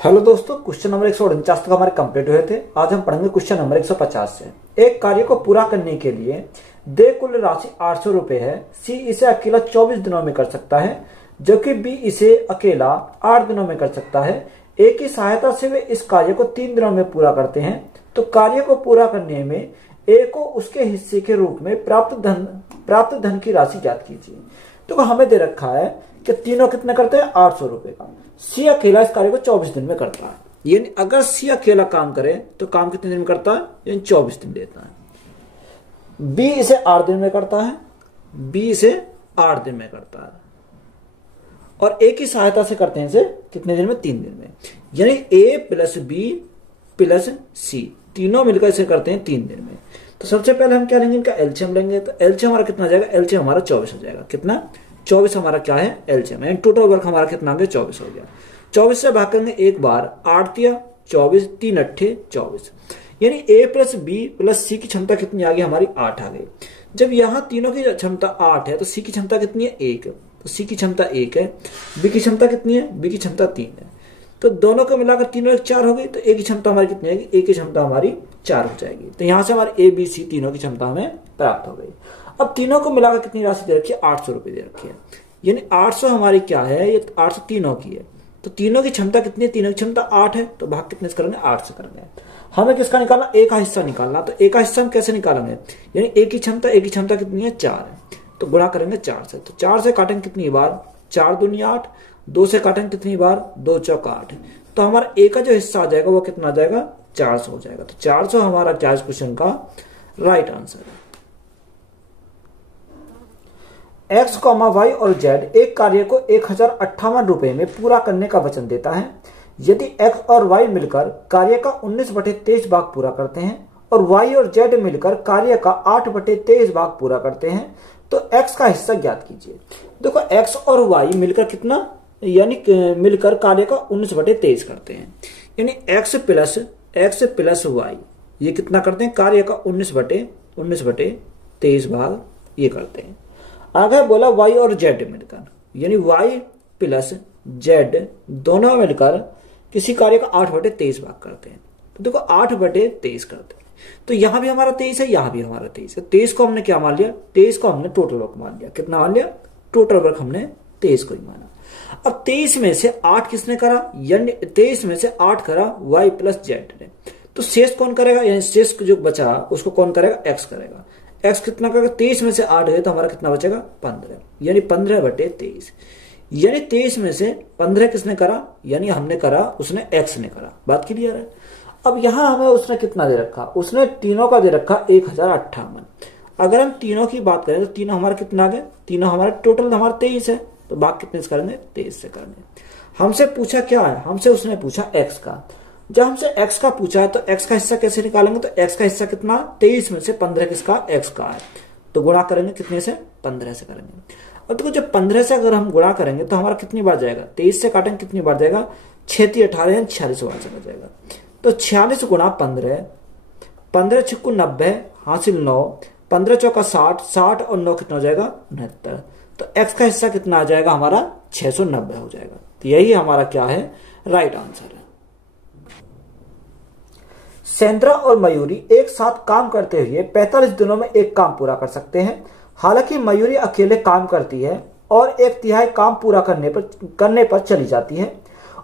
Hello दोस्तों, question number 149 तक हमारे कंप्लीट हुए थे। आज हम पढ़ेंगे क्वेश्चन नंबर 150 से। एक कार्य को पूरा करने के लिए दे कुल राशि 800 रुपए है। सी इसे अकेला 24 दिनों में कर सकता है, जबकि बी इसे अकेला 8 दिनों में कर सकता है। ए की सहायता से वे इस कार्य को 3 दिनों में पूरा करते हैं। तो कार्य को पूरा करने में ए को उसके हिस्से के रूप में प्राप्त धन की राशि ज्ञात कीजिए। तो हमें दे रखा है कि तीनों कितने करते हैं, 800 रुपए का। सी अकेला इस कार्य को 24 दिन में करता है। यानी अगर सी अकेला काम करे तो काम कितने दिन में करता है, यानी 24 दिन देता है। बी इसे 8 दिन में करता है, बी इसे 8 दिन में करता है, और ए की सहायता से करते हैं इसे कितने दिन में, 3 दिन में। यानी ए प्लस बी प्लस सी तीनों मिलकर इसे करते हैं 3 दिन में। तो सबसे पहले हम क्या लेंगे, इनका एलसीएम लेंगे। तो एलसीएम हमारा कितना आ जाएगा, एलसीएम हमारा 24 हो जाएगा। कितना, 24 हमारा क्या है, एलसीएम। यानी टोटल वर्क हमारा कितना आ गया, 24 हो गया। 24 से भाग करेंगे एक बार, 8 दिया 24, 3 अट्ठे 24। यानी ए प्लस बी प्लस सी की क्षमता कितनी आ गई, हमारी 8 आ गई। जब यहाँ तीनों की क्षमता 8 है तो सी की क्षमता कितनी है, 1। तो सी की क्षमता 1 है। बी की क्षमता कितनी है, बी की क्षमता 3 है। तो दोनों को मिलाकर तीनों 4 हो गई। तो ए की क्षमता हमारी कितनी आएगी, ए की क्षमता हमारी 4 हो जाएगी। तो यहां से हमारे ए बी सी तीनों की क्षमता हमें प्राप्त हो गई। अब तीनों को मिलाकर कितनी राशि दे रखी है, 800 रुपए दे रखी है। यानी 800 हमारी क्या है, ये 800 तीनों की है। तो तीनों की क्षमता कितनी है, तीनों की क्षमता 8 है। तो भाग कितने से करेंगे, 8 से करेंगे। हमें किसका निकालना, ए का हिस्सा निकालना। तो ए का हिस्सा हम कैसे निकालेंगे, यानी ए की क्षमता कितनी है, 4 है। तो गुणा करेंगे 4 से। तो 4 से काटेंगे कितनी बार, 4 दूनी 8। 2 से काटेंगे कितनी बार, 2 चौका 8। तो हमारा ए का जो हिस्सा आ जाएगा वो कितना आ जाएगा, 400 हो जाएगा। तो 400 हमारा क्या इस क्वेश्चन का राइट आंसर है। एक्स, वाई और जेड एक कार्य को 1058 रुपए में पूरा करने का वचन देता है। यदि एक्स और वाई मिलकर कार्य का 19/23 भाग पूरा करते हैं और वाई और जेड मिलकर कार्य का 8/23 भाग पूरा करते हैं, तो एक्स का हिस्सा ज्ञात कीजिए। देखो, एक्स और वाई मिलकर कितना, यानी मिलकर कार्य का 19/23 करते हैं। यानी एक्स प्लस वाई ये कितना करते हैं, कार्य का 19/23 भाग ये करते हैं। आगे बोला वाई और जेड मिलकर, यानी वाई प्लस जेड दोनों मिलकर किसी कार्य का 8/23 भाग करते हैं। तो देखो 8/23 करते हैं। तो यहां भी हमारा 23 है, यहां भी हमारा 23 है। 23 को हमने क्या मान लिया, 23 को हमने टोटल वर्क मान लिया। कितना मान लिया, टोटल वर्क हमने 23 को ही माना। अब 23 में से 8 किसने करा, यानी 23 में से 8 करा वाई प्लस जेड ने। तो शेष कौन करेगा, यानी शेष जो बचा उसको कौन करेगा, एक्स करेगा। एक्स कितना करेगा, 23 में से 8 गए तो हमारा कितना बचेगा, 15। यानी 15/23। यानी 23 में से 15 किसने करा, यानी हमने करा, उसने एक्स ने करा। बात क्लियर है। अब यहां हमें उसने कितना दे रखा, उसने तीनों का दे रखा 1058। अगर हम तीनों की बात करें तो तीनों हमारा कितना आ गया, तीनों हमारा टोटल हमारा 23 है। तो भाग कितने से करेंगे, 23 से करेंगे। हमसे पूछा क्या है, हमसे उसने पूछा एक्स का। जब हमसे एक्स का पूछा है तो एक्स का हिस्सा कैसे निकालेंगे, तो एक्स का हिस्सा कितना, 23 में से 15 किसका, एक्स का है। तो गुणा करेंगे कितने से, 15 से करेंगे। और देखो जब 15 से अगर हम गुणा करेंगे तो हमारा कितनी बार जाएगा, 23 से काटेंगे कितनी बार जाएगा, 6 18 यानी 46 बार चला जाएगा। तो 46 गुणा 15, 15 छक्कू 90 हासिल 9, 15 चौका 60, 60 और 9 कितना हो जाएगा, 69। तो एक्स का हिस्सा कितना आ जाएगा, हमारा 690 हो जाएगा। तो यही हमारा क्या है, राइट आंसर है। सेंद्रा और मयूरी एक साथ काम करते हुए 45 दिनों में एक काम पूरा कर सकते हैं। हालांकि मयूरी अकेले काम करती है और 1/3 काम पूरा करने पर चली जाती है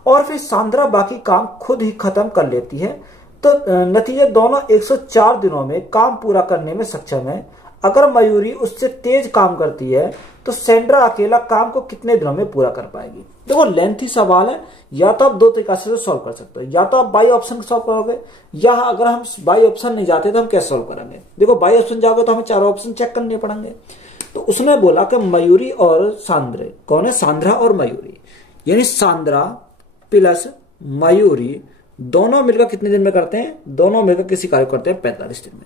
और फिर सांद्रा बाकी काम खुद ही खत्म कर लेती है। तो नतीजे दोनों 104 दिनों में काम पूरा करने में सक्षम है। अगर मयूरी उससे तेज काम करती है तो सेंड्रा अकेला काम को कितने दिनों में पूरा कर पाएगी। देखो लेंथी सवाल है, या तो आप 2 तरीका से सॉल्व कर सकते हो। या तो आप बाई ऑप्शन सॉल्व करोगे, या अगर हम बाई ऑप्शन नहीं जाते तो हम कैसे सॉल्व करेंगे। देखो बाई ऑप्शन जाओगे तो हमें 4 ऑप्शन चेक करने पड़ेंगे। तो उसने बोला कि मयूरी और सांद्रे, कौन है, सांद्रा और मयूरी, यानी सांद्रा प्लस मयूरी दोनों मिलकर कितने दिन में करते हैं, दोनों मिलकर किसी कार्य करते हैं 45 दिन में।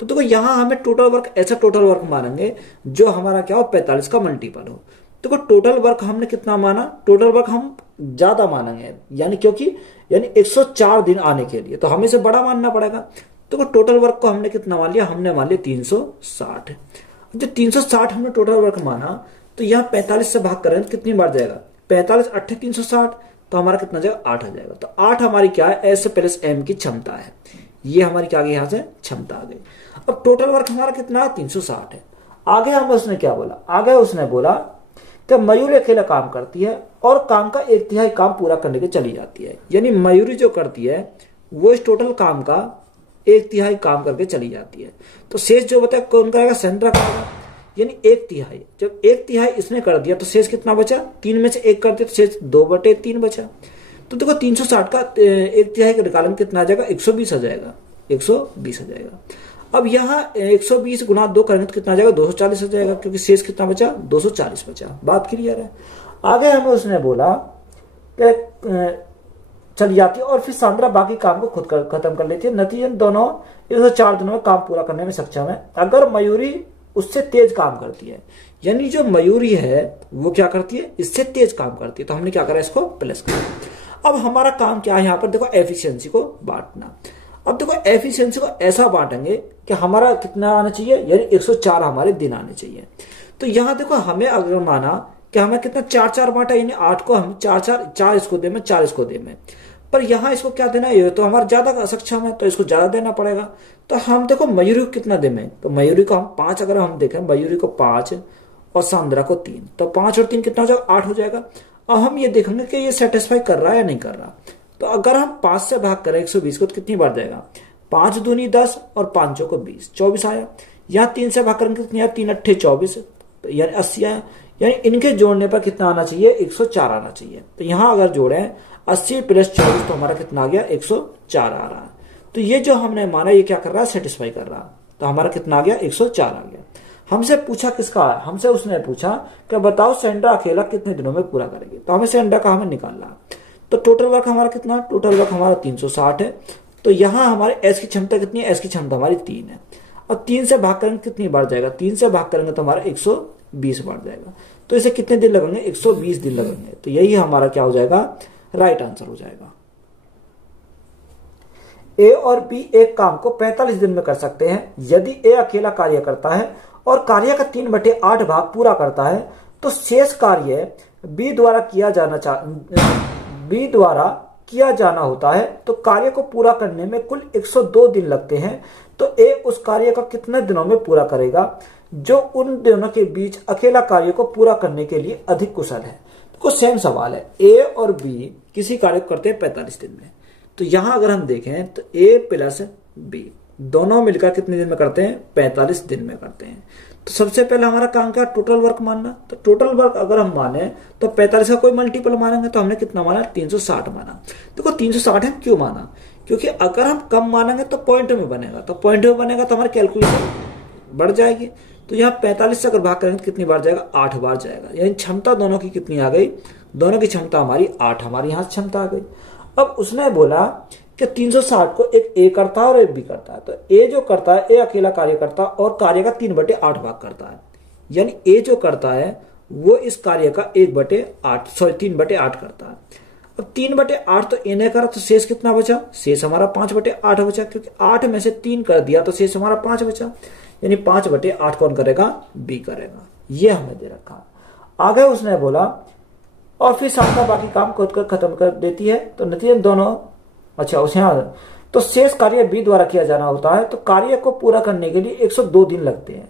तो देखो यहां हमें टोटल वर्क, ऐसा टोटल वर्क मानेंगे जो हमारा क्या हो, 45 का मल्टीपल हो। देखो टोटल वर्क हमने कितना माना, टोटल वर्क हम ज्यादा मानेंगे, यानी क्योंकि 104 दिन आने के लिए, तो हमें से बड़ा मानना पड़ेगा। देखो टोटल वर्क को हमने कितना मान लिया, हमने मान लिया 360। जब 360 हमने टोटल वर्क माना तो यहाँ 45 से भाग करें तो कितनी बार जाएगा, 45 8 360, तो हमारा कितना आ जाएगा 8 आ जाएगा। तो 8 हमारी क्या है, एस प्लस एम की क्षमता है। ये हमारी क्या आ गई, यहां से क्षमता आ गई। अब टोटल वर्क हमारा कितना है 360 है। आगे हमें उसने क्या बोला, आगे उसने बोला कि मयूरी अकेला काम करती है और काम का 1/3 काम पूरा करने के चली जाती है। यानी मयूरी जो करती है वो इस टोटल काम का 1/3 काम करके चली जाती है। तो शेष जो बताया कौन करेगा, सेंटर करेगा। यानी 1/3, जब 1/3 इसने कर दिया तो शेष कितना बचा, 3 में से 1 कर दिया तो शेष 2/3 बचा। तो देखो 360 का 1/3 का निकालेंगे कितना आ जाएगा, 120 आ जाएगा, 120 आ जाएगा। अब यहाँ 120 गुना 2 करेंगे तो कितना आ जाएगा, 240 आ जाएगा, क्योंकि शेष कितना बचा, 240 बचा। बात क्लियर है। आगे हमें उसने बोला कि चली जाती है और फिर सांद्रा बाकी काम को खुद खत्म कर लेती है। नतीजन दोनों 104 दिनों में काम पूरा करने में सक्षम है अगर मयूरी उससे तेज काम करती है। यानी जो मयूरी है वो क्या करती है, इससे तेज काम करती है। तो हमने क्या करा, इसको प्लस करा। अब हमारा काम क्या है, यहाँ पर देखो एफिशिएंसी को बांटना। अब देखो एफिशिएंसी को ऐसा बांटेंगे कि हमारा कितना आना चाहिए, यानी 104 हमारे दिन आने चाहिए। तो यहाँ देखो हमें अगर माना कि हमें कितना 4-4 बांटा, यानी 8 को हम 4 इसको दे में, 4 इसको दे में, पर यहाँ इसको क्या देना है, ये तो हमारा ज्यादा सक्षम है तो इसको ज्यादा देना पड़ेगा। तो हम देखो मयूरी को कितना दे में, तो मयूरी को हम 5, अगर हम देखें मयूरी को 5 और सांद्रा को 3, तो 5 और 3 कितना हो जाएगा, 8 हो जाएगा। अब हम ये देखेंगे कि ये सेटिस्फाई कर रहा है या नहीं कर रहा। तो अगर हम 5 से भाग करें 120 को तो कितनी बार जाएगा, 5 दूनी 10 और 5 को 20, 24 आया। यहाँ 3 से भाग करेंगे कितनी, 3 अट्ठे 24, यानी 80 आया। यानी इनके जोड़ने पर कितना आना चाहिए, 104 आना चाहिए। तो यहाँ अगर जोड़े 80 प्लस 24 तो हमारा कितना आ गया, 104 आ रहा है। तो ये जो हमने माना ये क्या कर रहा है, सेटिस्फाई कर रहा है। तो हमारा कितना आ गया, 104 आ गया। हमसे पूछा किसका है, हमसे उसने पूछा कि बताओ सेंड्रा अकेला कितने दिनों में पूरा करेगी। तो हमें सेंड्रा का हमें निकालना। तो टोटल वर्क हमारा कितना, टोटल वर्क हमारा 360 है। तो यहाँ हमारे एस की क्षमता कितनी है, एस की क्षमता हमारी 3 है। और 3 से भाग करेंगे कितनी बार जाएगा, 3 से भाग करेंगे तो हमारा 120 बार जाएगा। तो इसे कितने दिन लगेंगे, 120 दिन लगेंगे। तो यही हमारा क्या हो जाएगा, राइट आंसर हो जाएगा। ए और बी एक काम को 45 दिन में कर सकते हैं। यदि ए अकेला कार्य करता है और कार्य का 3/8 भाग पूरा करता है तो शेष कार्य बी द्वारा किया जाना होता है। तो कार्य को पूरा करने में कुल 102 दिन लगते हैं। तो ए उस कार्य का कितने दिनों में पूरा करेगा जो उन दोनों के बीच अकेला कार्य को पूरा करने के लिए अधिक कुशल है। तो सेम सवाल है, ए और बी किसी कार्य को करते हैं 45 दिन में। तो यहां अगर हम देखें तो ए प्लस बी दोनों मिलकर कितने दिन में करते हैं, 45 दिन में करते हैं। तो सबसे पहले हमारा काम क्या, टोटल वर्क मानना। तो टोटल वर्क अगर हम माने तो 45 का कोई मल्टीपल मानेंगे तो हमने कितना माना, 360 माना। देखो 360 है क्यों माना, क्योंकि अगर हम कम मानेंगे तो पॉइंट में बनेगा, तो पॉइंट में बनेगा तो हमारी कैलकुलेशन बढ़ जाएगी। तो यहाँ 45 से अगर भाग करेंगे तो कितनी बार जाएगा, 8 बार जाएगा। यानी क्षमता दोनों की कितनी आ गई, दोनों की क्षमता हमारी 8, हमारी यहाँ क्षमता आ गई। अब उसने बोला कि 360 को एक ए करता है और एक बी करता है। तो ए जो करता है, ए अकेला कार्य करता है और कार्य का 3/8 भाग करता है। यानी ए जो करता है वो इस कार्य का 3/8 करता है। अब 3/8 तो ए ने करा तो शेष कितना बचा, शेष हमारा 5/8 बचा, क्योंकि 8 में से 3 कर दिया तो शेष हमारा 5 बचा। यानी 5/8 कौन करेगा, बी करेगा। ये हमें दे रखा। आगे उसने बोला और फिर सांद्रा बाकी काम खुद कर खत्म कर देती है। तो नतीजे दोनों, अच्छा उसे तो शेष कार्य बी द्वारा किया जाना होता है। तो कार्य को पूरा करने के लिए 102 दिन लगते हैं।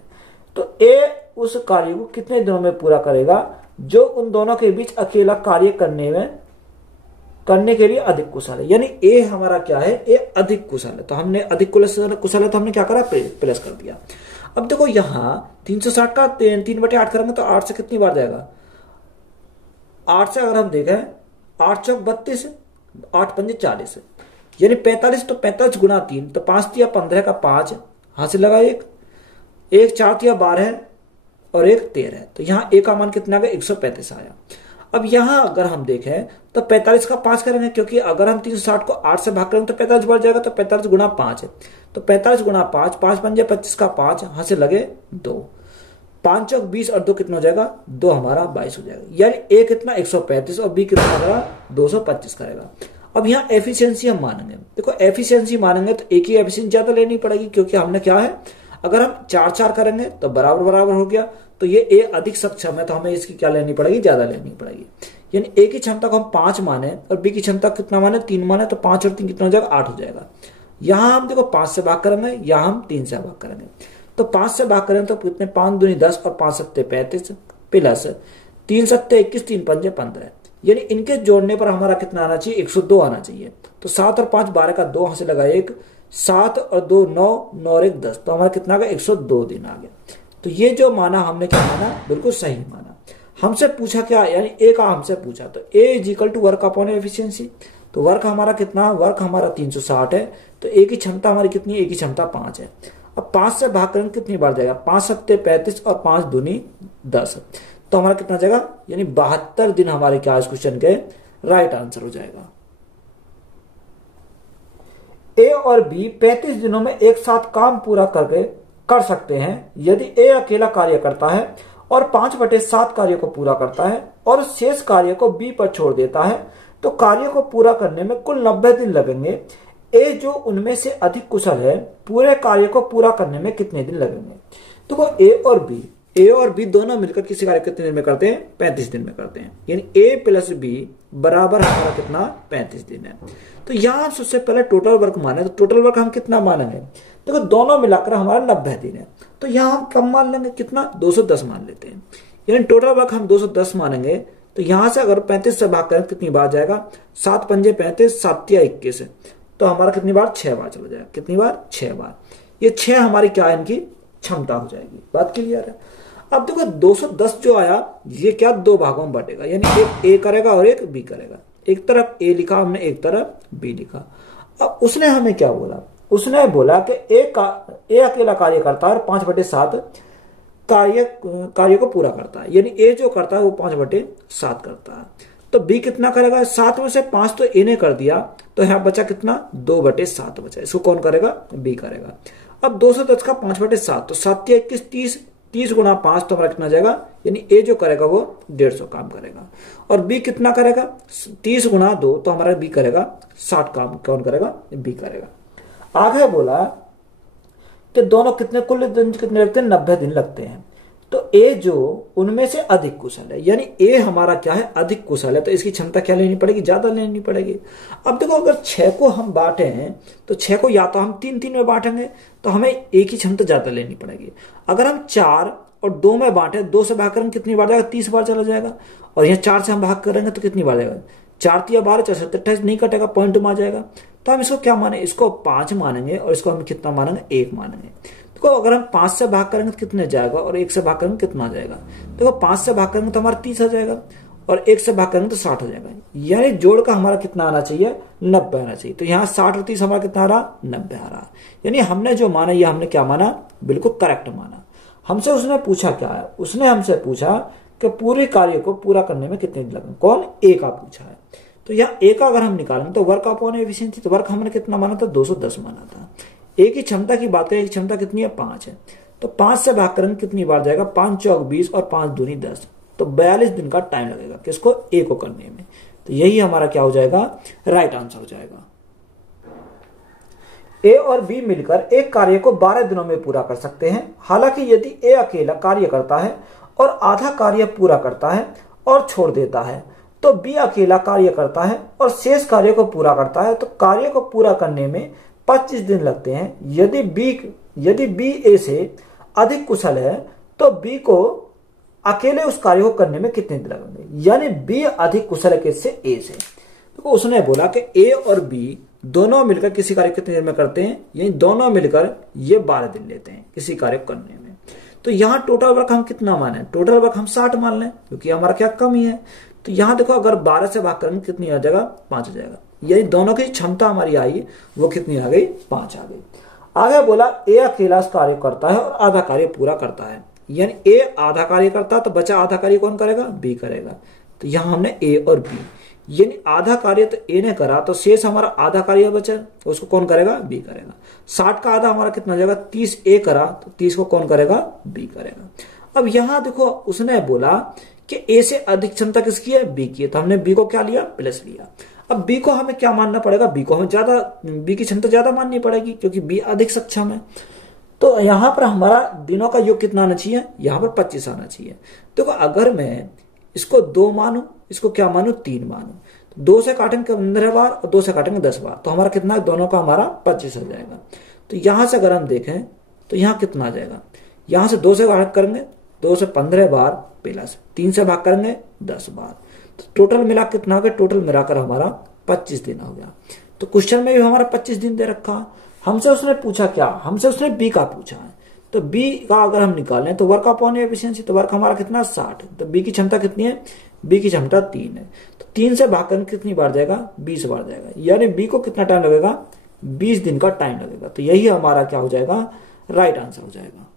तो ए उस कार्य को कितने दिनों में पूरा करेगा जो उन दोनों के बीच अकेला कार्य करने के लिए अधिक कुशल है। यानी ए हमारा क्या है, ए अधिक कुशल है। तो हमने अधिक कुशल है तो हमने क्या करा, प्लस कर दिया। अब देखो यहाँ 360 का 3/8 करेंगे तो 8 से कितनी बार जाएगा, 8 से अगर हम देखें 8 चौक 32, 8 पंजे 40, यानी 45। तो 45 गुना 3 तो 5 तिया 15 का 5 हाथ से लगा, एक 4 तिया 12 और एक 13। तो यहाँ ए का मान कितना गया, 135 आया। अब यहाँ अगर हम देखें तो 45 का 5 करेंगे, क्योंकि अगर हम 360 को 8 से भाग करेंगे तो 45 बढ़ जाएगा। तो 45 गुना 5 है, तो 45 गुना 5, 5 पंजे 25 का 5 हाथ से लगे 2, 5 चौक 20 और 2 कितना हो जाएगा, 2 हमारा 22 हो जाएगा। यानी ए कितना 135 और बी कितना हमारा 225 करेगा। अब यहाँ एफिशिएंसी हम मानेंगे। देखो एफिशिएंसी मानेंगे तो एक ही एफिशिएंसी ज्यादा लेनी पड़ेगी, क्योंकि हमने क्या है, अगर हम 4-4 करेंगे तो बराबर हो गया। तो ये ए अधिक सक्षम है तो हमें इसकी क्या लेनी पड़ेगी, ज्यादा लेनी पड़ेगी। यानी ए की क्षमता को हम 5 माने और बी की क्षमता कितना माने 3 माने, तो 5 और 3 कितना हो जाएगा 8 हो जाएगा। यहां हम देखो 5 से भाग करेंगे, यहां हम 3 से भाग करेंगे। तो 5 से भाग करेंगे तो कितने 5 दूनी 10 और 5 सत्ते 35 प्लस 3 सत्ते 21 3 पंजे 15, यानी इनके जोड़ने पर हमारा कितना आना चाहिए 102 आना चाहिए। तो 7 और 5 12 का 2 से लगा 1, 7 और 2 9, 9 और 1 10, तो हमारा कितना आ गया 102 दिन आ गया। तो ये जो माना हमने क्या माना, बिल्कुल सही माना। हमसे पूछा क्या, यानी ए का हमसे पूछा, तो A is equal to work upon efficiency. तो वर्क हमारा कितना, वर्क हमारा 360 है, तो ए की क्षमता हमारी कितनी है, ए की क्षमता 5 है। अब 5 से भाग करेंगे कितनी बार जाएगा, 5 सत्ते 35 और 5 दूनी 10, तो हमारा कितना जाएगा, यानी 72 दिन हमारे क्या इस क्वेश्चन के राइट आंसर हो जाएगा। ए और बी 35 दिनों में एक साथ काम पूरा कर सकते हैं यदि ए अकेला कार्य करता है और 5/7 कार्य को पूरा करता है और शेष कार्य को बी पर छोड़ देता है, तो कार्य को पूरा करने में कुल 90 दिन लगेंगे। ए जो उनमें से अधिक कुशल है, पूरे कार्य को पूरा करने में कितने दिन लगेंगे। तो ए और बी दोनों मिलकर किसी कार्य कितने दिन में करते हैं, 35 दिन में करते हैं, यानी ए प्लस बी बराबर हमारा कितना 35 दिन है। तो यहां सबसे पहले टोटल वर्क माने, तो टोटल वर्क हम कितना मानेंगे, देखो दोनों मिलाकर हमारा 90 दिन है, तो यहां हम कम मान लेंगे, कितना 210 मान लेते हैं, यानी टोटल वर्क हम 210 मानेंगे। तो यहां से अगर 35 से भाग करें कितनी बार जाएगा, 7 पंजे 35, 7 या 21, तो हमारा कितनी बार 6 बार चला जाएगा, कितनी बार 6 बार। ये 6 हमारी क्या है, इनकी क्षमता हो जाएगी। बात क्लियर है। अब देखो 210 जो आया ये क्या 2 भागों में बटेगा, यानी एक ए करेगा और एक बी करेगा। एक तरफ ए लिखा हमने, एक तरफ बी लिखा। अब उसने हमें क्या बोला, उसने बोला कि ए अकेला कार्य करता है और 5/7 कार्य को पूरा करता है, यानी ए जो करता है वो 5/7 करता है। तो बी कितना करेगा, 7 में से 5 तो ए ने कर दिया, तो यहां बचा कितना 2/7 बचा, इसको कौन करेगा, बी करेगा। अब 210 का 5/7, तो 7 या 21, 30 गुणा 5, तो हमारा कितना जाएगा, यानी ए जो करेगा वो 150 काम करेगा, और बी कितना करेगा 30 गुणा 2, तो हमारा बी करेगा 60 काम, कौन करेगा, बी करेगा। आगे बोला कि दोनों कितने कुल दिन कितने लगते हैं, 90 दिन लगते हैं। तो ए जो उनमें से अधिक कुशल है, यानी ए हमारा क्या है, अधिक कुशल है, तो इसकी क्षमता क्या लेनी पड़ेगी, ज्यादा लेनी पड़ेगी। अब देखो अगर 6 को हम बांटे हैं, तो 6 को या तो हम 3-3 में बांटेंगे, तो हमें ए की क्षमता ज्यादा लेनी पड़ेगी। अगर हम 4 और 2 में बांटे, 2 से भाग करेंगे कितनी बार जाएगा, 30 बार चला जाएगा, और यहाँ 4 से हम भाग करेंगे तो कितनी बार जाएगा, 4 या 12 4 28 नहीं कटेगा, पॉइंट में आ जाएगा। तो हम इसको क्या माने, इसको 5 मानेंगे, और इसको हम कितना मानेंगे, 1 मानेंगे। देखो अगर हम 5 से भाग करेंगे तो कितने जाएगा, और 1 से भाग करेंगे कितना जाएगा। देखो 5 से भाग करेंगे तो हमारा 30 आ जाएगा, और 1 से भाग करेंगे तो 60 हो जाएगा, यानी जोड़ का हमारा कितना आना चाहिए, 90 आना चाहिए। तो यहाँ 60 और 30 हमारा कितना आ रहा, 90 आ रहा। यानी हमने जो माना ये हमने क्या माना, बिल्कुल करेक्ट माना। हमसे उसने पूछा क्या है, उसने हमसे पूछा कि पूरे कार्य को पूरा करने में कितने दिन लगे, कौन, ए का पूछा है। तो यहाँ ए का अगर हम निकालेंगे तो वर्क अपॉन एफिशिएंसी, तो वर्क हमने कितना माना था, 210 माना था। ए की क्षमता की बात करें, एक क्षमता कितनी है, 5 है, तो 5 से भाग करेंगे कितनी बार जाएगा, 5 चौक 20 और 5 दूनी 10, तो 42 दिन का टाइम लगेगा किसको, ए को करने में। तो यही हमारा क्या हो जाएगा, राइट आंसर हो जाएगा। ए और बी मिलकर एक कार्य को 12 दिनों में पूरा कर सकते हैं। हालांकि यदि ए अकेला कार्य करता है और आधा कार्य पूरा करता है और छोड़ देता है, तो बी अकेला कार्य करता है और शेष कार्य को पूरा करता है, तो कार्य को पूरा करने में 25 दिन लगते हैं। यदि बी ए से अधिक कुशल है, तो बी को अकेले उस कार्य को करने में कितने दिन लगेंगे, यानी बी अधिक कुशल है किससे, ए से। तो उसने बोला कि ए और बी दोनों मिलकर किसी कार्य कितने दिन में करते हैं, यानी दोनों मिलकर ये 12 दिन लेते हैं किसी कार्य को करने में। तो यहाँ टोटल वर्क हम कितना माने, टोटल वर्क हम 60 मान लें, क्योंकि हमारा क्या कम ही है। तो यहाँ देखो अगर 12 से भाग करेंगे कितनी आ जाएगा, 5 आ जाएगा, यानी दोनों की क्षमता हमारी आई वो कितनी आ गई, 5 आ गई। आगे बोला ए अकेला कार्य करता है और आधा कार्य पूरा करता है, यानी ए आधा कार्य करता है, तो बचा आधा कार्य कौन करेगा, बी करेगा। तो यहाँ हमने ए और बी, यानी आधा कार्य तो ए ने करा, तो शेष हमारा आधा कार्य बचा, उसको कौन करेगा, बी करेगा। 60 का आधा हमारा कितना जाएगा, 30 ए करा, तो 30 को कौन करेगा, बी करेगा। अब यहां देखो उसने बोला कि ए से अधिक क्षमता किसकी है, बी की है, तो हमने बी को क्या लिया, प्लस लिया। अब बी को हमें क्या मानना पड़ेगा, बी को हमें ज्यादा, बी की क्षमता ज्यादा माननी पड़ेगी, क्योंकि बी अधिक सक्षम है। तो यहां पर हमारा दिनों का योग कितना आना चाहिए, यहां पर 25 आना चाहिए। देखो अगर मैं इसको 2 मानू, इसको क्या मानू 3 मानू। तो 2 से काटेंगे 15 बार और 2 से काटेंगे 10 बार, तो हमारा कितना, दोनों का हमारा 25 हो जाएगा। तो यहां से अगर हम देखें तो यहां कितना आ जाएगा, यहां से 2 से भाग करेंगे 2 से 15 बार प्लस 3 से भाग करेंगे 10 बार, तो टोटल मिला कितना हो गया, टोटल मिलाकर हमारा 25 दिन हो गया। तो क्वेश्चन में भी हमारा 25 दिन दे रखा। हमसे उसने पूछा क्या, हमसे उसने बी का पूछा है। तो बी का अगर हम निकालें तो वर्क अपॉन एफिशिएंसी, तो वर्क हमारा कितना 60, तो बी की क्षमता कितनी है, बी की क्षमता 3 है। तो 3 से भाग करके कितनी बार जाएगा, 20 बार जाएगा, यानी बी को कितना टाइम लगेगा, 20 दिन का टाइम लगेगा। तो यही हमारा क्या हो जाएगा, राइट आंसर हो जाएगा।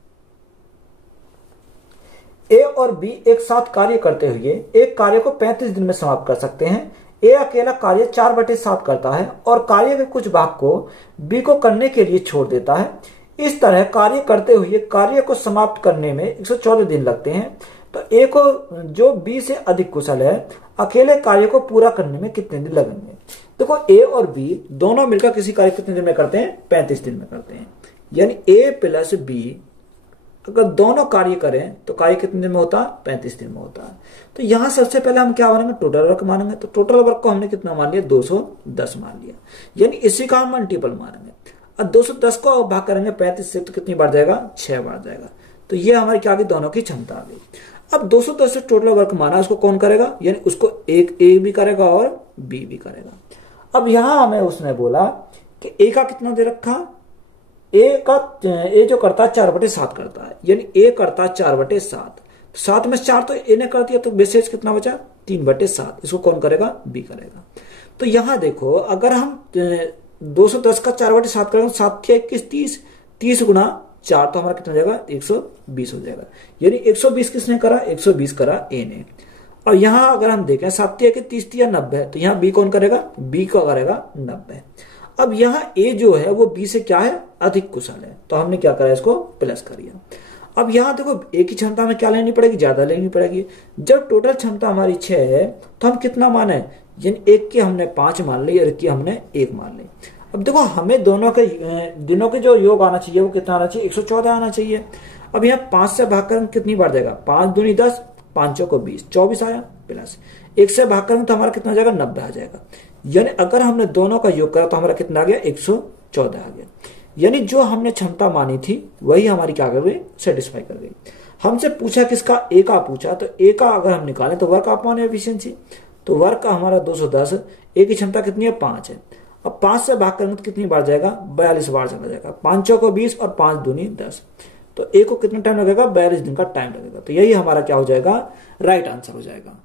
ए और बी एक साथ कार्य करते हुए एक कार्य को 35 दिन में समाप्त कर सकते हैं। ए अकेला कार्य 4/7 करता है और कार्य के कुछ भाग को बी को करने के लिए छोड़ देता है। इस तरह कार्य करते हुए कार्य को समाप्त करने में 114 दिन लगते हैं। तो ए को, जो बी से अधिक कुशल है, अकेले कार्य को पूरा करने में कितने दिन लगेंगे। देखो ए और बी दोनों मिलकर किसी कार्य कितने दिन में करते हैं, 35 दिन में करते हैं। यानी ए प्लस बी अगर दोनों कार्य करें तो कार्य कितने दिन में होता है, 35 दिन में होता है। तो यहां सबसे पहले हम क्या मानेंगे, टोटल वर्क मानेंगे। तो टोटल वर्क को हमने कितना मान लिया, 210 मान लिया, यानी इसी का हम मल्टीपल मानेंगे। अब 210 को भाग करेंगे 35 से तो कितनी बार जाएगा, 6 बार जाएगा। तो ये हमारी क्या आ गई, दोनों की क्षमता आ गई। अब 210 से टोटल वर्क माना, उसको कौन करेगा, यानी उसको एक ए भी करेगा और बी भी करेगा। अब यहां हमें उसने बोला कि ए का कितना दे रखा, ए जो करता है 4/7 करता है, यानी ए करता है 4/7, 7 में 4 तो ए ने कर दिया, तो बेसेज कितना बचा, 3/7। इसको कौन करेगा, बी करेगा। तो यहां देखो अगर हम 210 का 4/7 करेंगे, 7 के 21 30 गुना 4, तो हमारा कितना हो जाएगा, 120 हो जाएगा। यानी 120 किसने करा, 120 करा ए ने। और यहां अगर हम देखें 7 के 30 या 90, तो यहाँ बी कौन करेगा, बी का करेगा 90। अब यहाँ ए जो है वो बी से क्या है, अधिक कुशल है, तो हमने क्या करा, इसको प्लस कर दिया। अब यहाँ देखो ए की क्षमता में क्या लेनी पड़ेगी, ज्यादा लेनी पड़ेगी। जब टोटल क्षमता हमारी 6 है तो हम कितना माने, यानी एक की हमने 5 मान ली और एक की हमने 1 मान ली। अब देखो हमें दोनों के दिनों के जो योग आना चाहिए वो कितना आना चाहिए, 114 आना चाहिए। अब यहाँ 5 से भाग कर कितनी बार जाएगा, 5 दूनी 10, 5 को 20, 24 आया, प्लस 1 से भाग करेंगे तो हमारा कितना आ जाएगा, 90 आ जाएगा। यानी अगर हमने दोनों का योग करा तो हमारा कितना आ गया, 114 आ गया। यानी जो हमने क्षमता मानी थी वही हमारी क्या कर गई, सेटिस्फाई कर गई। हमसे पूछा किसका, ए का पूछा, तो ए का अगर हम निकालें तो वर्क अपॉन एफिशिएंसी, तो वर्क का हमारा 210, ए की क्षमता कितनी है, 5 है। अब 5 से भाग करेंगे तो कितनी बार जाएगा, 42 बार चला जाएगा, 5 को 20 और 5 दूनी 10, तो ए को कितना टाइम लगेगा, 42 दिन का टाइम लगेगा। तो यही हमारा क्या हो जाएगा, राइट आंसर हो जाएगा।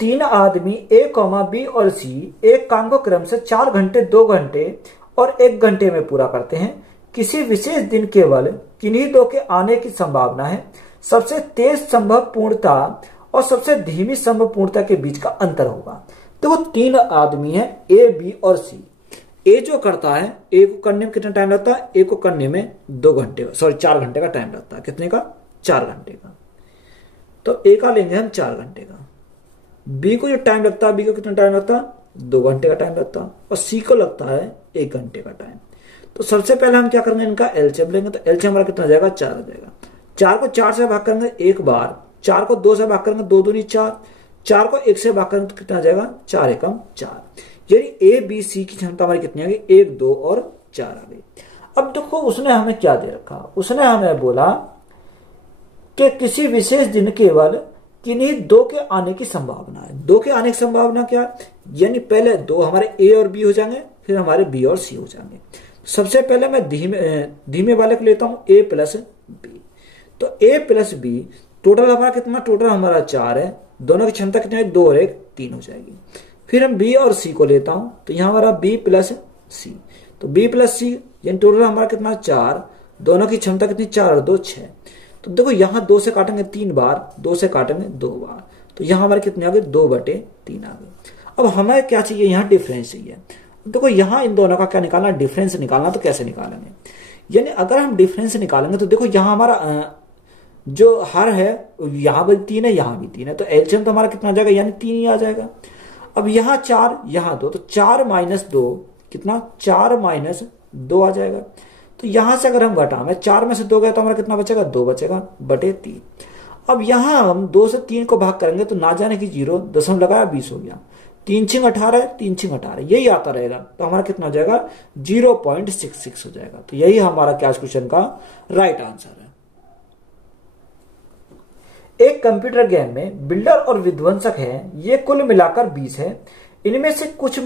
3 आदमी ए, बी और सी एक काम को क्रम से 4 घंटे, 2 घंटे और 1 घंटे में पूरा करते हैं। किसी विशेष दिन केवल किन्हीं दो के आने की संभावना है। सबसे तेज संभव पूर्णता और सबसे धीमी संभव पूर्णता के बीच का अंतर होगा। तो वो 3 आदमी है, ए, बी और सी। ए जो करता है, ए को करने में कितना टाइम लगता है, ए को करने में 4 घंटे का टाइम लगता है। कितने का, 4 घंटे का। तो ए का लेंगे हम 4 घंटे का। बी को जो टाइम लगता है, बी को कितना टाइम लगता है, 2 घंटे का टाइम लगता है। और सी को लगता है 1 घंटे का टाइम। तो सबसे पहले हम क्या करेंगे, इनका एलसीएम लेंगे। तो एलसीएम हमारा कितना जाएगा, 4 आ जाएगा। 4 को 4 से भाग करेंगे 1 बार, 4 को 2 से भाग करेंगे 2 दूनी 4, 4 को 1 से भाग करेंगे तो कितना जाएगा, 4 एकम 4। यानी ए, बी, सी की क्षमता हमारी कितनी आ गई, 1, 2 और 4 आ गई। अब देखो उसने हमें क्या दे रखा, उसने हमें बोला कि किसी विशेष दिन केवल किन्हीं 2 के आने की संभावना है। 2 के आने की संभावना क्या, यानी पहले 2 हमारे ए और बी हो जाएंगे, फिर हमारे बी और सी हो जाएंगे। सबसे पहले मैं धीमे वाले को लेता हूं, ए प्लस बी। तो ए प्लस बी टोटल हमारा कितना, टोटल हमारा 4 है। दोनों की क्षमता कितनी है, 2 और 1 3 हो जाएगी। फिर हम बी और सी को लेता हूं, तो यहां हमारा बी प्लस सी, तो बी प्लस सी यानी टोटल हमारा कितना 4, दोनों की क्षमता कितनी 4 और 2 6। तो देखो यहां 2 से काटेंगे 3 बार, 2 से काटेंगे 2 बार, तो यहां हमारे कितने आ गए, 2/3 आ गए। अब हमें क्या चाहिए, यहां डिफरेंस चाहिए। देखो यहां इन दोनों का क्या निकालना, डिफरेंस निकालना। तो कैसे निकालेंगे, यानी अगर हम डिफरेंस निकालेंगे तो देखो यहां हमारा जो हर है यहां भी 3 है, यहां भी 3 है, तो एलसीएम तो हमारा कितना आ जाएगा, यानी 3 ही आ जाएगा। अब यहां 4, यहां 2, तो 4 - 2 कितना, 4 - 2 आ जाएगा। तो यहां से अगर हम घटाएं, 4 में से 2 गया तो हमारा कितना बचेगा, 2 बचेगा /3। अब यहां हम 2 से 3 को भाग करेंगे तो ना जाने की 0, दशमलव लगाया 20 हो गया, 3 छिंग 18, 3 छिंग 18, यही आता रहेगा। तो हमारा कितना हो जाएगा 0.66 हो जाएगा। तो यही हमारा क्या क्वेश्चन का राइट आंसर है। एक कंप्यूटर गेम में बिल्डर और विध्वंसक है, ये कुल मिलाकर 20 है। इनमें से कुछ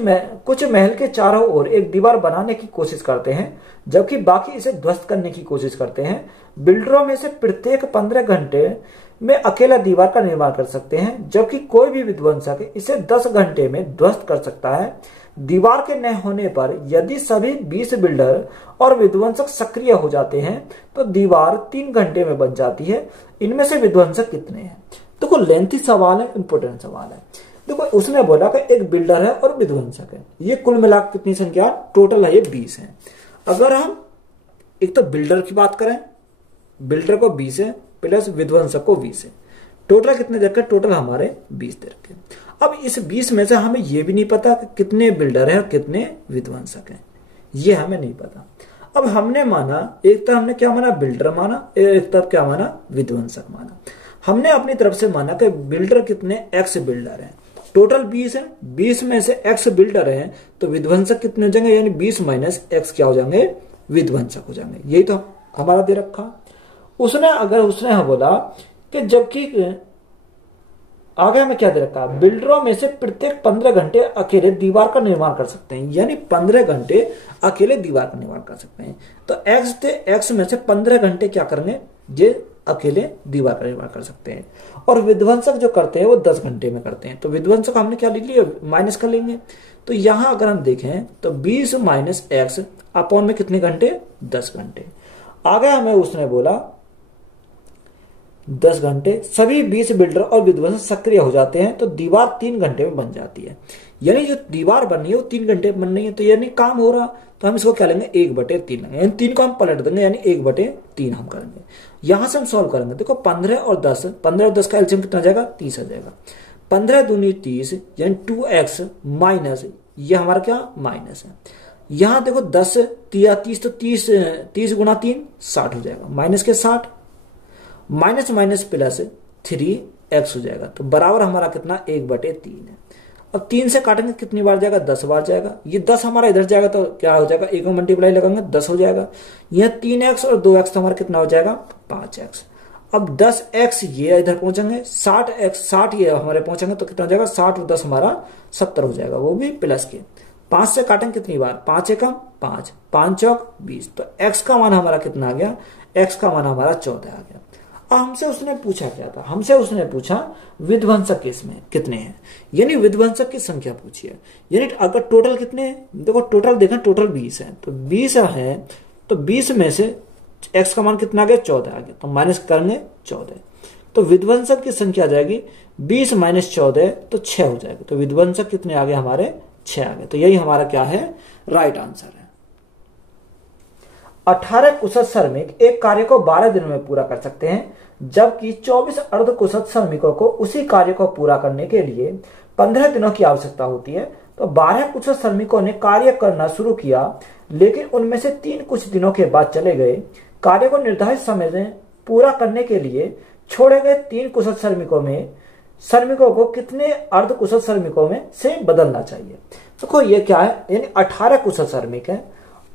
महल के चारों ओर एक दीवार बनाने की कोशिश करते हैं, जबकि बाकी इसे ध्वस्त करने की कोशिश करते हैं। बिल्डरों में से प्रत्येक 15 घंटे में अकेला दीवार का निर्माण कर सकते हैं, जबकि कोई भी विध्वंसक इसे 10 घंटे में ध्वस्त कर सकता है। दीवार के न होने पर यदि सभी 20 बिल्डर और विध्वंसक सक्रिय हो जाते हैं तो दीवार 3 घंटे में बन जाती है। इनमें से विध्वंसक कितने हैं? देखो लेंथी सवाल है, इंपोर्टेंट सवाल है। देखो उसने बोला कि एक बिल्डर है और विध्वंसक है, ये कुल मिलाकर कितनी संख्या टोटल है, ये 20 है। अगर हम एक तो बिल्डर की बात करें, बिल्डर को 20 है प्लस विध्वंसक को 20 है, टोटल कितने दे रखे? टोटल हमारे 20 दे रखे। अब इस 20 में से हमें यह भी नहीं पता कि कितने बिल्डर हैं और कितने विध्वंसक हैं, ये हमें नहीं पता। अब हमने माना, एक तरफ हमने क्या माना? बिल्डर माना, एक तरफ क्या माना? विध्वंसक माना। हमने अपनी तरफ से माना कि बिल्डर कितने? एक्स बिल्डर हैं, टोटल 20 है, 20 में से एक्स बिल्डर हैं तो विध्वंसक कितने हो जाएंगे? यानी 20 माइनस एक्स क्या हो जाएंगे? विध्वंसक हो जाएंगे। यही तो हमारा दे रखा। उसने बोला कि जबकि आगे हमें क्या दे रखा? बिल्डरों में से प्रत्येक 15 घंटे अकेले दीवार का निर्माण कर सकते हैं, यानी 15 घंटे अकेले दीवार का निर्माण कर सकते हैं। तो एक्स में से 15 घंटे क्या करेंगे? ये अकेले दीवार का निर्माण कर सकते हैं। और विध्वंसक जो करते हैं वो 10 घंटे में करते हैं। तो विध्वंसक हमने क्या लिख लिया? माइनस कर लेंगे। तो यहां अगर हम देखें तो 20 माइनस एक्स अपॉन में कितने घंटे? 10 घंटे। आगे हमें उसने बोला 10 घंटे, सभी 20 बिल्डर और विध्वंसक सक्रिय हो जाते हैं तो दीवार 3 घंटे में बन जाती है। यानी जो दीवार बननी है वो 3 घंटे में बन रही है। तो यानी काम हो रहा, तो हम इसको क्या लेंगे? 1/3 लेंगे, यानी 3 को हम पलट देंगे, यानी 1/3 हम करेंगे। यहां से हम सॉल्व करेंगे। देखो 15 और 10 का एलसीएम कितना जाएगा? 30 आ जाएगा। 15 दूनी 30, यानी 2x माइनस, ये हमारा क्या? माइनस है। यहां देखो 10 तिया 30, तो 30 गुणा 3 60 हो जाएगा, माइनस के 60, माइनस माइनस प्लस 3x हो जाएगा। तो बराबर हमारा कितना? 1/3 है। अब 3 से काटेंगे कितनी बार जाएगा? 10 बार जाएगा। ये 10 हमारा इधर जाएगा तो क्या हो जाएगा? 1 में मल्टीप्लाई लगाएंगे 10 हो जाएगा। यह 3x और 2x तो हमारा कितना हो जाएगा? 5x। अब 10x ये इधर पहुंचेंगे, 60 ये हमारे पहुंचेंगे तो कितना हो जाएगा? 60 और 10 हमारा 70 हो जाएगा, वो भी प्लस के। 5 से काटेंगे कितनी बार? 5 एकम 5, 5 चौक 20। तो x का मान हमारा कितना आ गया? x का मान हमारा 14 आ गया। हमसे उसने पूछा क्या था? हमसे उसने पूछा विध्वंसक इसमें कितने हैं, यानी विध्वंसक की संख्या पूछी है। यानी अगर टोटल कितने हैं? देखो टोटल देखें, टोटल 20 है। तो 20 है तो 20 में से x का मान कितना आ गया? 14 आ गया, तो माइनस करेंगे 14। तो विध्वंसक की संख्या आ जाएगी 20 माइनस 14 तो 6 हो जाएगा। तो विध्वंसक कितने आ गए? हमारे 6 आ गए। तो यही हमारा क्या है? राइट आंसर है। 18 कुशल श्रमिक एक कार्य को 12 दिनों में पूरा कर सकते हैं, जबकि 24 अर्ध कुशल श्रमिकों को उसी कार्य को पूरा करने के लिए 15 दिनों की आवश्यकता होती है। तो 12 कुशल श्रमिकों ने कार्य करना शुरू किया, लेकिन उनमें से 3 कुछ दिनों के बाद चले गए। कार्य को निर्धारित समय में पूरा करने के लिए छोड़े गए 3 कुशल श्रमिकों को कितने अर्ध कुशल श्रमिकों में से बदलना चाहिए? देखो ये क्या है? यानी 18 कुशल श्रमिक है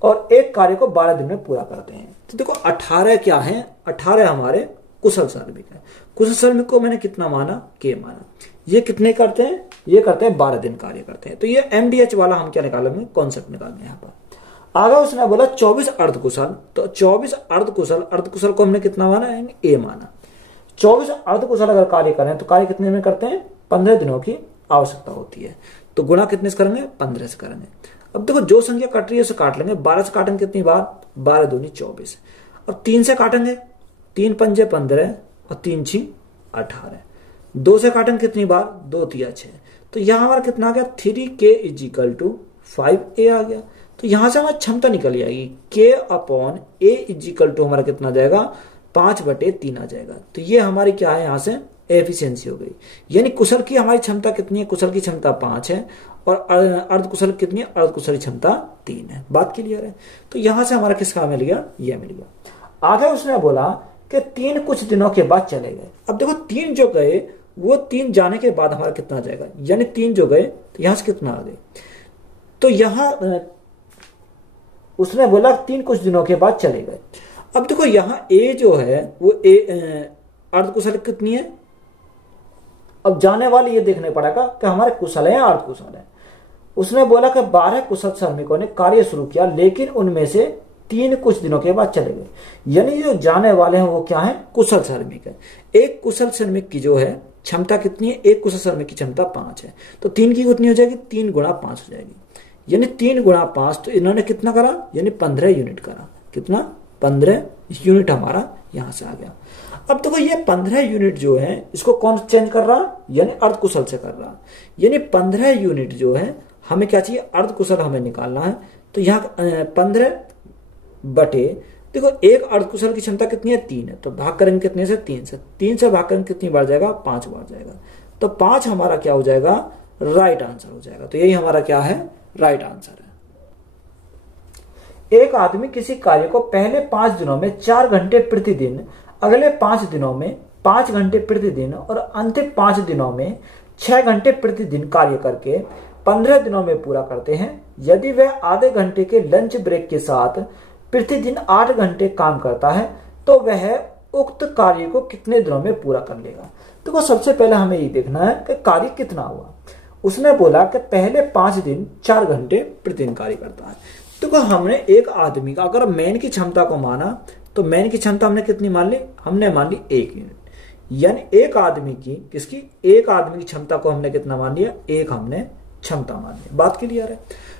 और एक कार्य को 12 दिन में पूरा करते हैं। तो देखो 18 क्या है? 18 हमारे कुशल श्रमिक है। कुशल श्रमिक को मैंने कितना माना? K माना। ये कितने करते हैं? ये करते हैं 12 दिन कार्य करते हैं। तो ये MDH वाला हम क्या निकालेंगे? कॉन्सेप्ट निकालेंगे यहाँ पर। आगे उसने बोला 24 अर्धकुशल, तो 24 अर्धकुशल को हमने कितना माना? यानी A माना। 24 अर्धकुशल अगर कार्य करें तो कार्य कितने में करते हैं? 15 दिनों की आवश्यकता होती है। तो गुणा कितने से करेंगे? 15 से करेंगे। अब देखो जो संख्या कट रही है उसे काट लेंगे। 12 से काटेंगे कितनी बार? 12 दूनी 24। अब 3 से काटेंगे, 3 पंजे 15 और 3 6 18। 2 से काटेंगे कितनी बार? 2 तिया 6। तो यहां हमारा कितना आ गया? 3K = 5A आ गया। तो यहां से हमारी क्षमता निकल जाएगी। K/A = हमारा कितना जाएगा? 5/3 आ जाएगा। तो ये हमारी क्या है? यहां से एफिशिएंसी हो गई। यानी कुशल की हमारी क्षमता कितनी है? कुशल की क्षमता 5 है और अर्धकुशल कितनी है? अर्धकुशल की क्षमता 3 है। बात क्लियर है? तो यहां से हमारा किसका मिल गया? ये मिल गया। आगे उसने बोला कि 3 कुछ दिनों के बाद चले गए। अब देखो 3 जो गए वो 3 जाने के बाद हमारा कितना आ जाएगा, यानी 3 जो गए तो यहां से कितना आ गए, तो यहां उसने बोला 3 कुछ दिनों के बाद चले गए। अब देखो यहां ए जो है वो अर्ध कुशल कितनी है, अब जाने वाले ये देखने पड़ेगा कि हमारे कुशल है या अर्ध कुशल है। उसने बोला कि 12 कुशल श्रमिकों ने कार्य शुरू किया, लेकिन उनमें से 3 कुछ दिनों के बाद चले गए, यानी जो जाने वाले हैं वो क्या है, कुशल श्रमिक है। एक कुशल श्रमिक की जो है क्षमता कितनी है, एक कुशल श्रमिक की क्षमता 5 है, तो 3 की कितनी हो जाएगी, 3 गुणा 5 हो जाएगी, यानी 3 गुणा 5, तो इन्होंने कितना करा, यानी 15 यूनिट करा। कितना, 15 यूनिट हमारा यहां से आ गया। अब देखो ये 15 यूनिट जो है इसको कौन चेंज कर रहा, यानी अर्ध कुशल से कर रहा, यानी 15 यूनिट जो है हमें क्या चाहिए, अर्ध कुशल हमें निकालना है। तो यहाँ 15 बटे, देखो एक अर्ध कुशल की क्षमता कितनी है, 3 है, तो भाग करेंगे कितने से, 3 से। 3 से भाग करेंगे कितनी बार जाएगा, 5 बार जाएगा, तो 5 हमारा क्या हो जाएगा, राइट आंसर हो जाएगा। तो यही हमारा क्या है, राइट आंसर है। एक आदमी किसी कार्य को पहले 5 दिनों में 4 घंटे प्रतिदिन, अगले 5 दिनों में 5 घंटे प्रतिदिन और अंतिम 5 दिनों में 6 घंटे प्रतिदिन कार्य करके 15 दिनों में पूरा करते हैं। यदि वह आधे घंटे के लंच ब्रेक के साथ प्रतिदिन 8 घंटे काम करता है तो वह उक्त कार्य को कितने दिनों में पूरा कर लेगा। तो सबसे पहले हमें ये देखना है कि कार्य कितना हुआ। उसने बोला कि पहले 5 दिन 4 घंटे प्रतिदिन कार्य करता है। तो हमने एक आदमी का अगर मैन की क्षमता को माना तो मैन की क्षमता हमने कितनी मान ली, हमने मान ली 1 यूनिट, यानी एक आदमी की किसकी, एक आदमी की क्षमता को हमने कितना मान लिया, 1 हमने क्षमता मान लिया। बात क्लियर है।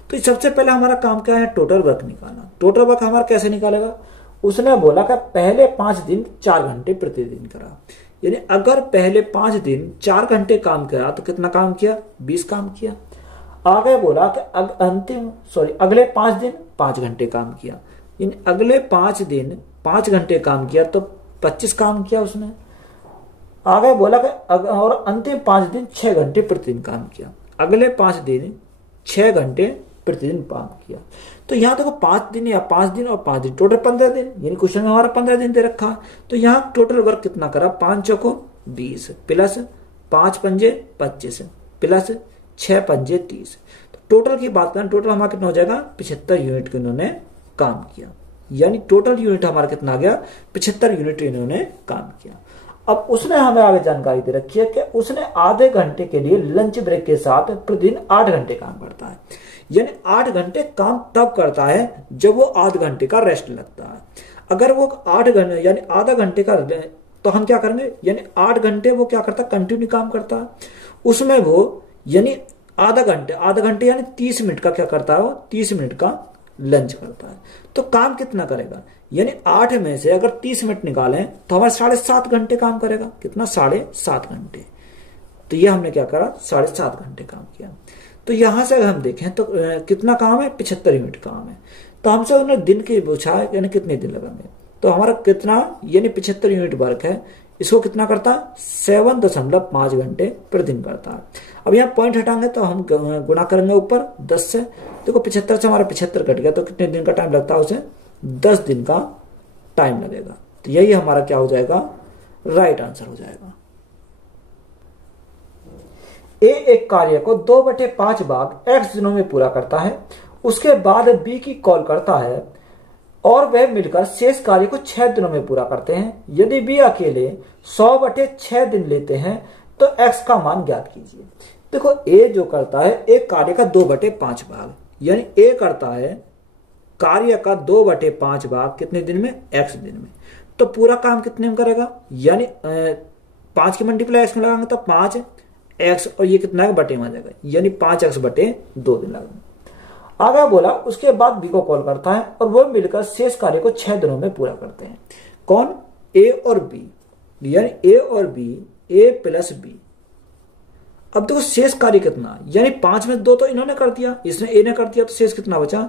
तो सबसे पहले हमारा काम क्या है, टोटल वर्क निकालना। टोटल वर्क हमारा कैसे निकालेगा, उसने बोला कि पहले 5 दिन 4 घंटे प्रतिदिन करा, यानी अगर पहले 5 दिन 4 घंटे काम करा तो कितना काम किया, 20 काम किया। आगे बोला कि अगले 5 दिन 5 घंटे काम किया, यानी अगले 5 दिन 5 घंटे काम किया तो 25 काम किया उसने। आगे बोला कि और अंतिम 5 दिन 6 घंटे प्रतिदिन काम किया, अगले 5 दिन 6 घंटे प्रतिदिन काम किया। तो यहाँ देखो 5 दिन या 5 दिन और 5 दिन टोटल 15 दिन, यानी क्वेश्चन में हमारा 15 दिन दे रखा। तो यहाँ टोटल वर्क कितना करा, 5 चौको 20 प्लस 5 पंजे 25 प्लस 6 पंजे 30। तो टोटल की बात करें, टोटल हमारा कितना हो जाएगा, 75 यूनिट के इन्होंने काम किया, यानी टोटल यूनिट हमारा कितना आ गया, 75 यूनिट इन्होंने काम किया। अब उसने हमें आगे जानकारी दे रखी है कि उसने आधे घंटे के लिए लंच ब्रेक के साथ प्रतिदिन 8 घंटे काम करता है, यानी 8 घंटे काम तब करता है जब वो आध घंटे का रेस्ट लगता है। अगर वो 8 घंटे यानी आधा घंटे का, तो हम क्या करेंगे, यानी 8 घंटे वो क्या करता है, कंटिन्यू काम करता है। उसमें वो यानी आधा घंटे यानी 30 मिनट का क्या करता है, वो 30 मिनट का लंच करता है। तो काम कितना करेगा, यानी 8 में से अगर 30 मिनट निकालें तो हमारे 7.5 घंटे काम करेगा। कितना, 7.5 घंटे। तो ये हमने क्या करा, 7.5 घंटे काम किया। तो यहां से अगर हम देखें तो कितना काम है, 75 यूनिट काम है। तो हमसे उन्होंने दिन की पूछा है, यानी कितने दिन लगेंगे, तो हमारा कितना, यानी 75 यूनिट वर्क है, इसको कितना करता है, 7.5 घंटे प्रतिदिन करता है। अब यहाँ पॉइंट हटाएंगे तो हम गुणा करेंगे ऊपर 10 से। देखो 75 से हमारा 75 कट गया, तो कितने दिन का टाइम लगता है, उसे 10 दिन का टाइम लगेगा। तो यही हमारा क्या हो जाएगा, राइट आंसर हो जाएगा। ए एक कार्य को 2/5 भाग x दिनों में पूरा करता है, उसके बाद बी की कॉल करता है और वह मिलकर शेष कार्य को 6 दिनों में पूरा करते हैं। यदि बी अकेले 100/6 दिन लेते हैं तो x का मान ज्ञात कीजिए। देखो ए जो करता है एक कार्य का 2/5 भाग, यानी ए करता है कार्य का 2/5 भाग कितने दिन में, x दिन में। तो पूरा काम कितने में करेगा, यानी 5 की मल्टीप्लाई x में लगाएंगे तो 5x और ये कितना है, बटे में आ जाएगा, यानी 5x/2 दिन लगेंगे। आगे बोला उसके बाद बी को कॉल करता है और वो मिलकर शेष कार्य को 6 दिनों में पूरा करते हैं। कौन, ए और बी, यानी ए और बी, ए प्लस बी। अब देखो शेष कार्य कितना, यानी 5 में 2 तो इन्होंने कर दिया, इसने ए ने कर दिया, तो शेष कितना बचा,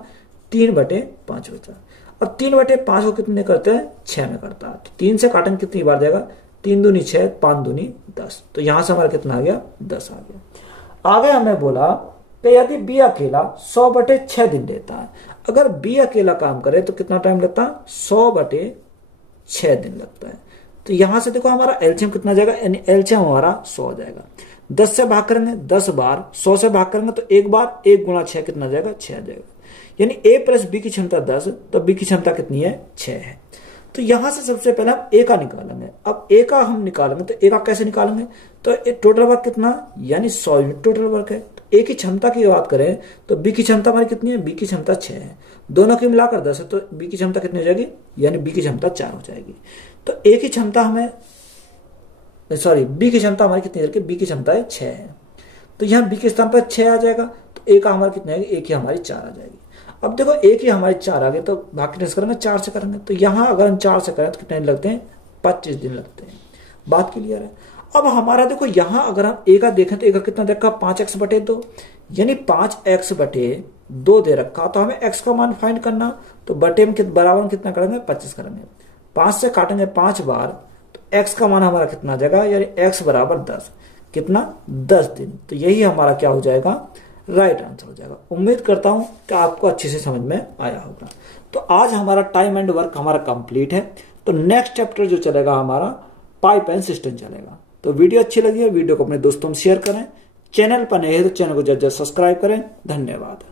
3/5 बचा। और 3/5 को कितने करते हैं, 6 में करता है। तो 3 से काटेंगे कितनी बार जाएगा, 3 दूनी 6, 5 दूनी 10। तो यहां से हमारा कितना आ गया, 10 आ गया। आगे हमें बोला कि यदि बी अकेला 100/6 दिन लेता है, अगर बी अकेला काम करे तो कितना टाइम लगता है, 100/6 दिन लगता है। तो यहां से देखो हमारा एलसीएम कितना जाएगा, यानी एलसीएम हमारा 100 जाएगा। 10 से भाग करेंगे 10 बार, 100 से भाग करेंगे तो एक बार, 1 गुणा 6 कितना जाएगा, 6 जाएगा। यानी a प्लस बी की क्षमता 10, तो b की क्षमता कितनी है, 6 है। तो यहां से सबसे पहले हम a का निकालेंगे। अब a का हम निकालेंगे तो a का कैसे निकालेंगे, तो टोटल वर्क कितना, यानी 100 यूनिट टोटल वर्क है। तो a की क्षमता की बात करें तो b की क्षमता हमारी कितनी है, b की क्षमता 6 है। दोनों की मिलाकर 10 है, तो b की क्षमता कितनी हो जाएगी, यानी b की क्षमता 4 हो जाएगी। तो a की क्षमता हमें b की क्षमता हमारी कितनी है, b की क्षमता है 6 है। तो यहाँ b के स्थान पर 6 आ जाएगा, तो a का हमारा कितना है, a की हमारी 4 आ जाएगी। अब देखो a की हमारी 4 आ गई, तो भाग कितने से करेंगे, 4 से करेंगे। तो यहाँ अगर हम 4 से करें तो कितने दिन लगते हैं, 25 दिन लगते हैं। बात क्लियर है। अब हमारा देखो यहाँ अगर हम a का देखें तो a का कितना दे रखा, 5x/2, यानी 5x/2 दे रखा। तो हमें x का मान फाइंड करना, तो बटे में बराबर कितना करेंगे, 25 करेंगे। 5 से काटेंगे 5 बार, तो x का मान हमारा कितना आ जाएगा, यानी x बराबर 10, कितना, 10 दिन। तो यही हमारा क्या हो जाएगा, राइट आंसर हो जाएगा। उम्मीद करता हूं कि आपको अच्छे से समझ में आया होगा। तो आज हमारा टाइम एंड वर्क हमारा कंप्लीट है। तो नेक्स्ट चैप्टर जो चलेगा हमारा पाइप एंड सिस्टम चलेगा। तो वीडियो अच्छी लगी है, वीडियो को अपने दोस्तों में शेयर करें। चैनल पर नए हैं तो चैनल को जल्द सब्सक्राइब करें। धन्यवाद।